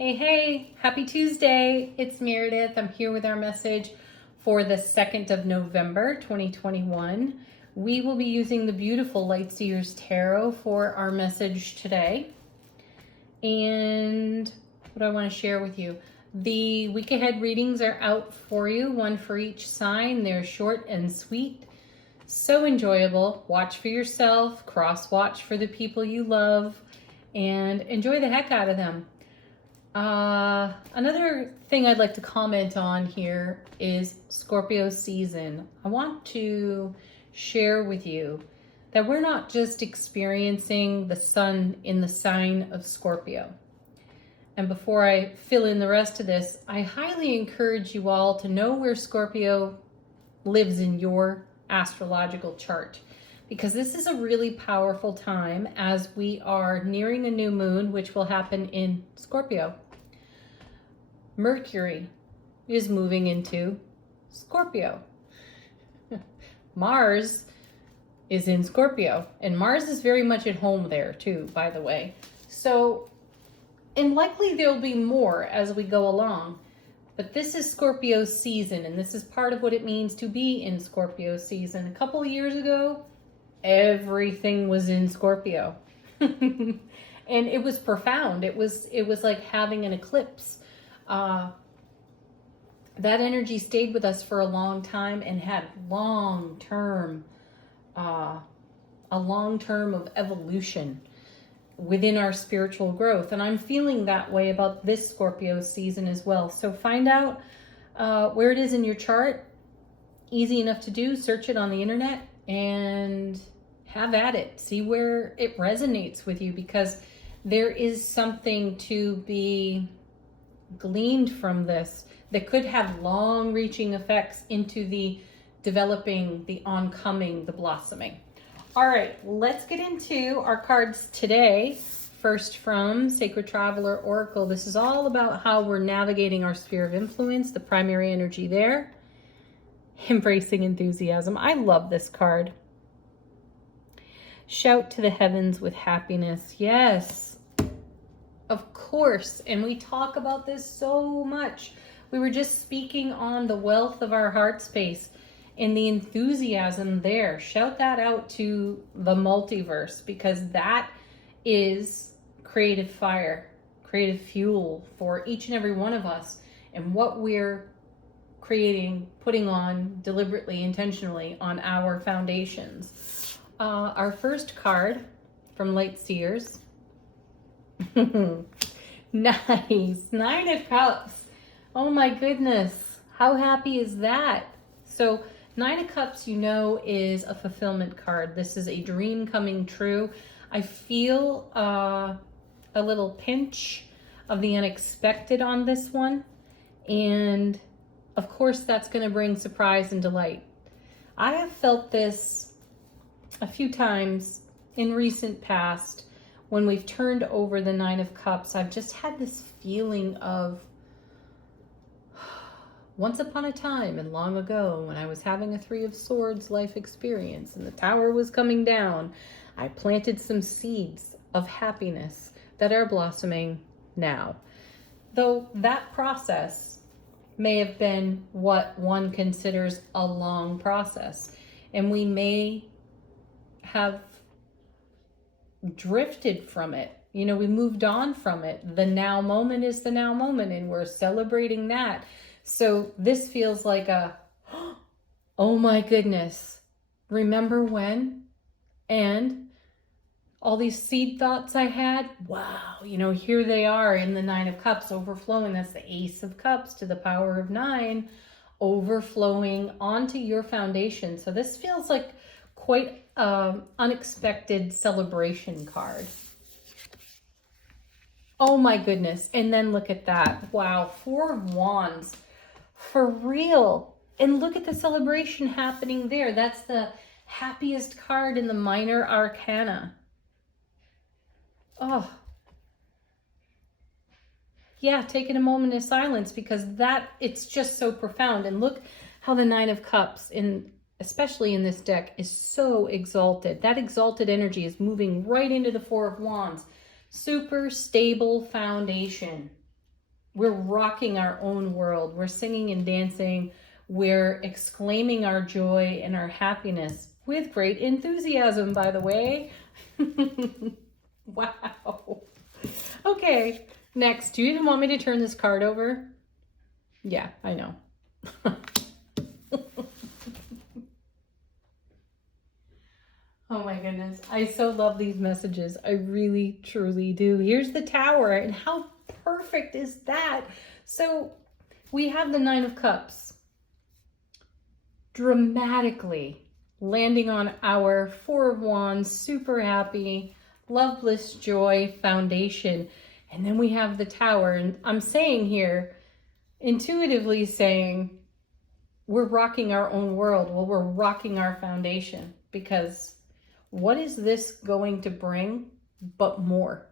Hey, happy Tuesday. It's Meredith. I'm here with our message for the 2nd of November, 2021. We will be using the beautiful Lightseers Tarot for our message today. And what I want to share with you. The week ahead readings are out for you, one for each sign. They're short and sweet, so enjoyable. Watch for yourself, cross-watch for the people you love, and enjoy the heck out of them. Another thing I'd like to comment on here is Scorpio season. I want to share with you that we're not just experiencing the sun in the sign of Scorpio. And before I fill in the rest of this, I highly encourage you all to know where Scorpio lives in your astrological chart, because this is a really powerful time as we are nearing a new moon, which will happen in Scorpio. Mercury is moving into Scorpio. Mars is in Scorpio, and Mars is very much at home there too, by the way. So, and likely there'll be more as we go along, but this is Scorpio season, and this is part of what it means to be in Scorpio season. A couple of years ago, everything was in Scorpio. And it was profound. It was like having an eclipse. That energy stayed with us for a long time and had a long term of evolution within our spiritual growth. And I'm feeling that way about this Scorpio season as well. So find out where it is in your chart. Easy enough to do. Search it on the internet and have at it. See where it resonates with you, because there is something to be gleaned from this that could have long-reaching effects into the developing, the oncoming, the blossoming. All right, let's get into our cards today. First, from Sacred Traveler Oracle. This is all about how we're navigating our sphere of influence, the primary energy there. Embracing enthusiasm. I love this card. Shout to the heavens with happiness. Yes. Of course, and we talk about this so much. We were just speaking on the wealth of our heart space and the enthusiasm there. Shout that out to the multiverse, because that is creative fire, creative fuel for each and every one of us, and what we're creating, putting on deliberately, intentionally on our foundations. Our first card from Lightseers. Nice. 9 of Cups. Oh my goodness. How happy is that? So 9 of Cups, you know, is a fulfillment card. This is a dream coming true. I feel a little pinch of the unexpected on this one. And of course, that's going to bring surprise and delight. I have felt this a few times in recent past. When we've turned over the 9 of Cups, I've just had this feeling of once upon a time and long ago, when I was having a 3 of Swords life experience and the tower was coming down, I planted some seeds of happiness that are blossoming now. Though that process may have been what one considers a long process, and we may have drifted from it. You know, we moved on from it. The now moment is the now moment, and we're celebrating that. So this feels like a, oh my goodness, remember when? And all these seed thoughts I had, wow, you know, here they are in the 9 of Cups overflowing. That's the Ace of Cups to the power of 9, overflowing onto your foundation. So this feels like quite unexpected celebration card. Oh my goodness. And then look at that. Wow. 4 of Wands. For real. And look at the celebration happening there. That's the happiest card in the minor arcana. Oh. Yeah, taking a moment of silence, because it's just so profound. And look how the 9 of Cups especially in this deck, is so exalted. That exalted energy is moving right into the 4 of Wands. Super stable foundation. We're rocking our own world. We're singing and dancing. We're exclaiming our joy and our happiness with great enthusiasm, by the way. Wow. Okay, next. Do you even want me to turn this card over? Yeah, I know. Oh my goodness. I so love these messages. I really, truly do. Here's the Tower, and how perfect is that? So we have the Nine of Cups dramatically landing on our Four of Wands, super happy, love, bliss, joy foundation. And then we have the Tower. And I'm saying here, intuitively saying, we're rocking our own world. Well, we're rocking our foundation, because what is this going to bring but more?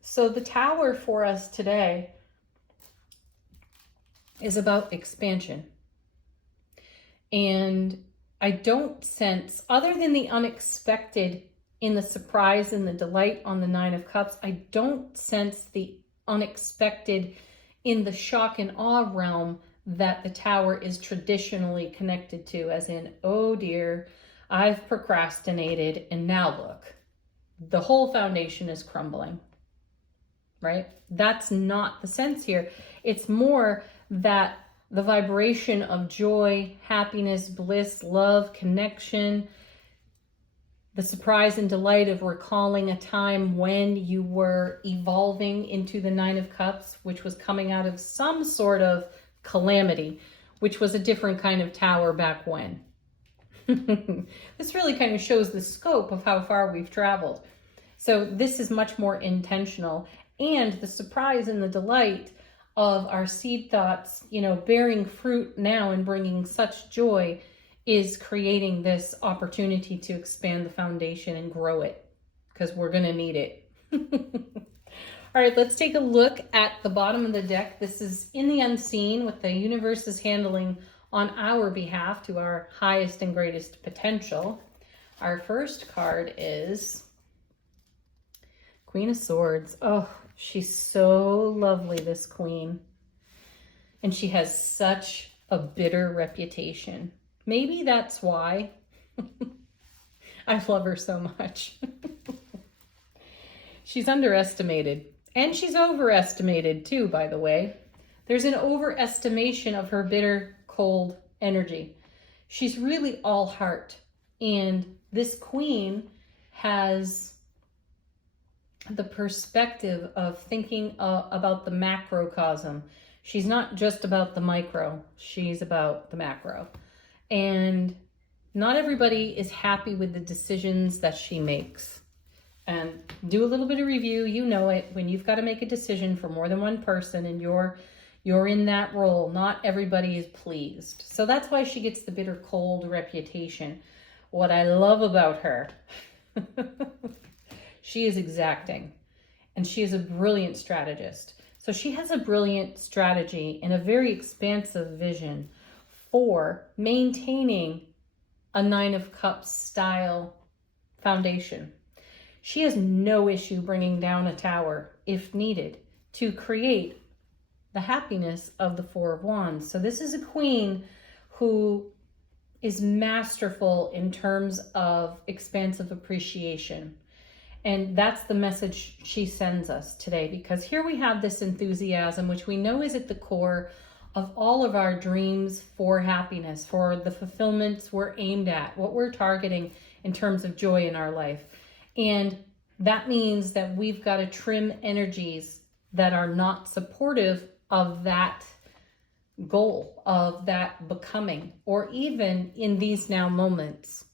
So the Tower for us today is about expansion. And I don't sense, other than the unexpected in the surprise and the delight on the Nine of Cups, I don't sense the unexpected in the shock and awe realm that the Tower is traditionally connected to, as in, oh dear, I've procrastinated and now look, the whole foundation is crumbling, right? That's not the sense here. It's more that the vibration of joy, happiness, bliss, love, connection, the surprise and delight of recalling a time when you were evolving into the Nine of Cups, which was coming out of some sort of calamity, which was a different kind of Tower back when. This really kind of shows the scope of how far we've traveled. So this is much more intentional, and the surprise and the delight of our seed thoughts, bearing fruit now and bringing such joy is creating this opportunity to expand the foundation and grow it, because we're going to need it. All right, let's take a look at the bottom of the deck. This is in the unseen, what the universe is handling on our behalf to our highest and greatest potential. Our first card is Queen of Swords. Oh, she's so lovely, this queen. And she has such a bitter reputation. Maybe that's why I love her so much. She's underestimated. And she's overestimated too, by the way. There's an overestimation of her bitter, cold energy. She's really all heart. And this queen has the perspective of thinking about the macrocosm. She's not just about the micro, she's about the macro. And not everybody is happy with the decisions that she makes. And do a little bit of review, you know it, when you've got to make a decision for more than one person and you're in that role, not everybody is pleased. So that's why she gets the bitter cold reputation. What I love about her, she is exacting, and she is a brilliant strategist. So she has a brilliant strategy and a very expansive vision for maintaining a Nine of Cups style foundation. She has no issue bringing down a tower if needed to create the happiness of the Four of Wands. So this is a queen who is masterful in terms of expansive appreciation. And that's the message she sends us today, because here we have this enthusiasm, which we know is at the core of all of our dreams for happiness, for the fulfillments we're aimed at, what we're targeting in terms of joy in our life. And that means that we've got to trim energies that are not supportive of that goal, of that becoming, or even in these now moments.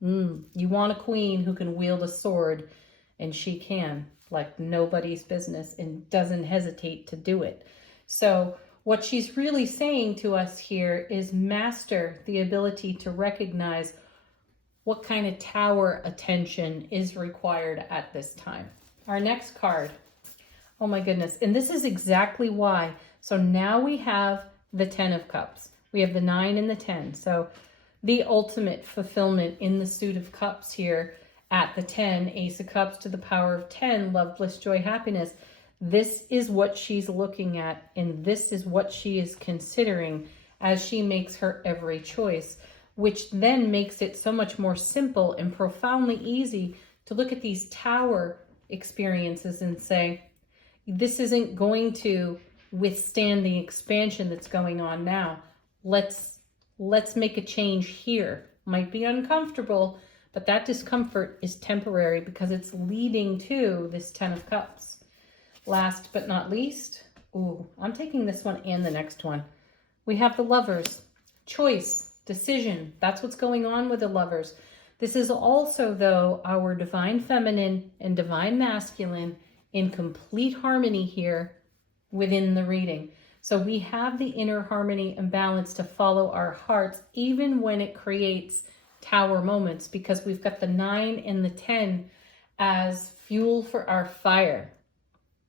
You want a queen who can wield a sword, and she can, like nobody's business, and doesn't hesitate to do it. So what she's really saying to us here is master the ability to recognize what kind of tower attention is required at this time. Our next card. Oh my goodness. And this is exactly why. So now we have the 10 of Cups. We have the 9 and the 10. So the ultimate fulfillment in the suit of cups here at the 10, Ace of Cups to the power of 10, love, bliss, joy, happiness. This is what she's looking at, and this is what she is considering as she makes her every choice, which then makes it so much more simple and profoundly easy to look at these tower experiences and say, this isn't going to withstand the expansion that's going on now. Let's make a change here. Might be uncomfortable, but that discomfort is temporary because it's leading to this 10 of Cups. Last but not least, I'm taking this one and the next one. We have the Lovers. Choice, decision. That's what's going on with the Lovers. This is also, though, our Divine Feminine and Divine Masculine in complete harmony here within the reading. So we have the inner harmony and balance to follow our hearts, even when it creates tower moments, because we've got the 9 and the 10 as fuel for our fire.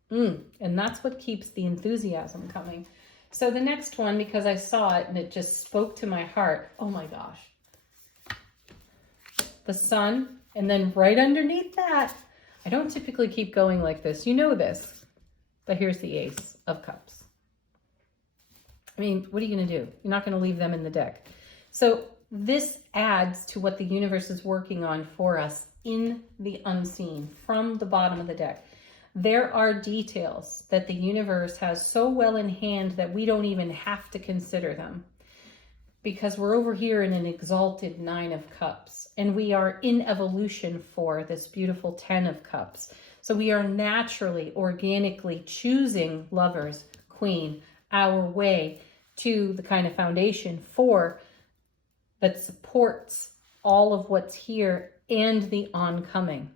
And that's what keeps the enthusiasm coming. So the next one, because I saw it and it just spoke to my heart. Oh my gosh. The Sun, and then right underneath that, I don't typically keep going like this. You know this. But here's the Ace of Cups. I mean, what are you going to do? You're not going to leave them in the deck. So this adds to what the universe is working on for us in the unseen from the bottom of the deck. There are details that the universe has so well in hand that we don't even have to consider them, because we're over here in an exalted 9 of Cups, and we are in evolution for this beautiful 10 of Cups. So we are naturally, organically choosing Lovers, Queen, our way to the kind of foundation that supports all of what's here and the oncoming.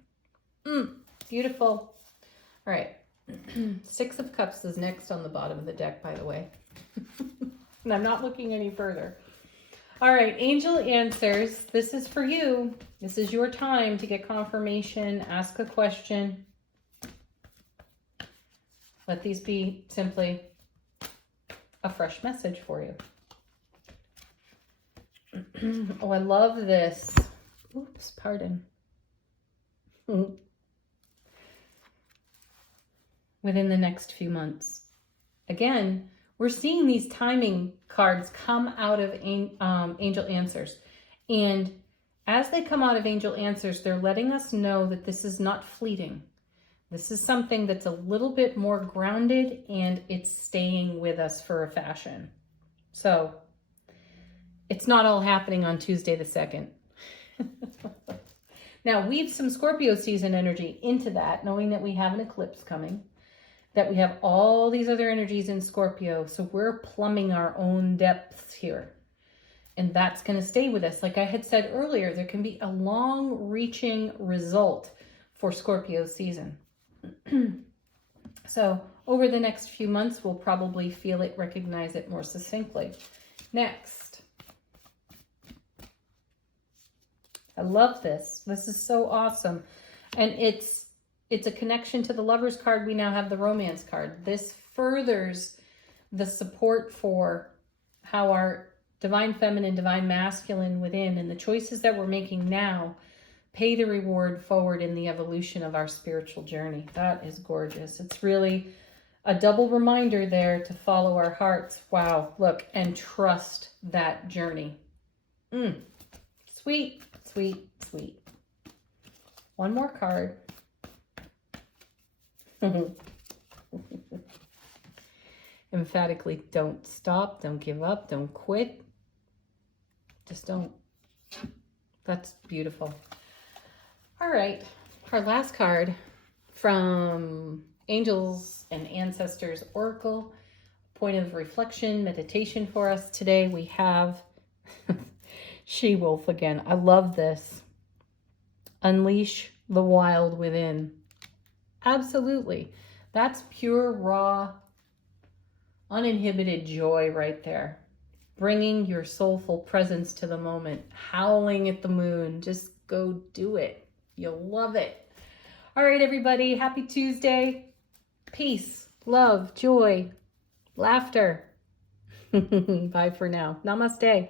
Beautiful. All right. 6 of Cups is next on the bottom of the deck, by the way. And I'm not looking any further. All right, angel answers. This is for you. This is your time to get confirmation, ask a question. Let these be simply a fresh message for you. Oh, I love this. Oops, pardon. Within the next few months. Again, we're seeing these timing cards come out of angel answers. And as they come out of angel answers, they're letting us know that this is not fleeting. This is something that's a little bit more grounded, and it's staying with us for a fashion. So it's not all happening on Tuesday the 2nd. Now, weave some Scorpio season energy into that, knowing that we have an eclipse coming, that we have all these other energies in Scorpio. So we're plumbing our own depths here. And that's going to stay with us. Like I had said earlier, there can be a long-reaching result for Scorpio season. So over the next few months, we'll probably feel it, recognize it more succinctly. Next. I love this. This is so awesome. And it's a connection to the Lovers card. We now have the Romance card. This furthers the support for how our Divine Feminine, Divine Masculine within, and the choices that we're making now pay the reward forward in the evolution of our spiritual journey. That is gorgeous. It's really a double reminder there to follow our hearts. Wow, look, and trust that journey. Sweet, sweet, sweet. One more card. Emphatically, don't stop, don't give up, don't quit. Just don't. That's beautiful. All right, our last card from Angels and Ancestors Oracle, point of reflection, meditation for us today. We have She-Wolf again. I love this. Unleash the wild within. Absolutely. That's pure, raw, uninhibited joy right there. Bringing your soulful presence to the moment. Howling at the moon. Just go do it. You'll love it. All right, everybody. Happy Tuesday. Peace, love, joy, laughter. Bye for now. Namaste.